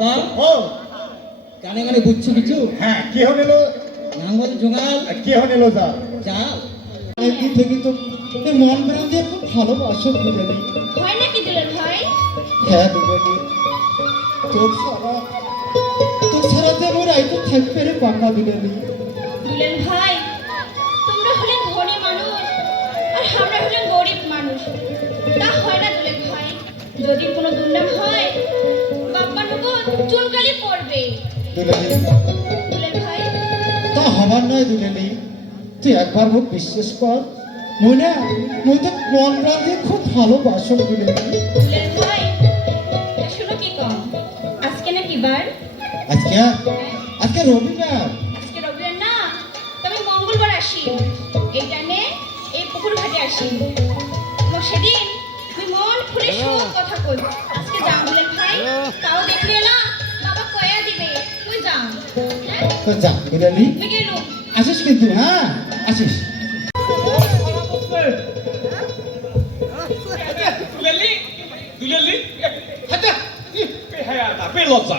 বাবা। ও। গানে গানে বুঝছ কিছু? হ্যাঁ কে হনিল নাঙ্গল জোগাল। কে হনিল যা? চাল একদিন থেকে তো এই মন প্রাণ দিয়ে খুব ভালোবাসো দুজনে হয় নাকি দুলাল ভাই? হ্যাঁ দুজনে তোর ছাড়া তোর ছাড়া যে মোর আইতো থাকবে রে পাকা দুজনে দুলাল ভাই তোমরা হলেন ধনী মানুষ আর আমরা হলেন গরিব মানুষ। তা হয় না দুলাল ভাই। যদি কোনো দুর্নাম হয় বাপ্পা চুনকালি পড়বে। ভাই। তা হবার নয় দুজনে তুই একবার মুখ বিশ্বাস কর। মনে মুই তো মন প্রাণ দিয়ে খুব ভালোবাসো দুজনে দুলাল ভাই? শুনো কি কম আজকে নাকি বার? আজকে? আজকে রবিবার। আজকে রবিবার না তবে মঙ্গলবার আসি। এই টাইমে এই পুকুর ঘাটে আসি। সেদিন তুই মন খুলে সব কথা কই। আজকে যাও বলে ভাই তাও দেখলে 그렇죠? 그렇니? 세계로 아시스 킨트 아 아시스 Lili, hajar, tapi lotsa.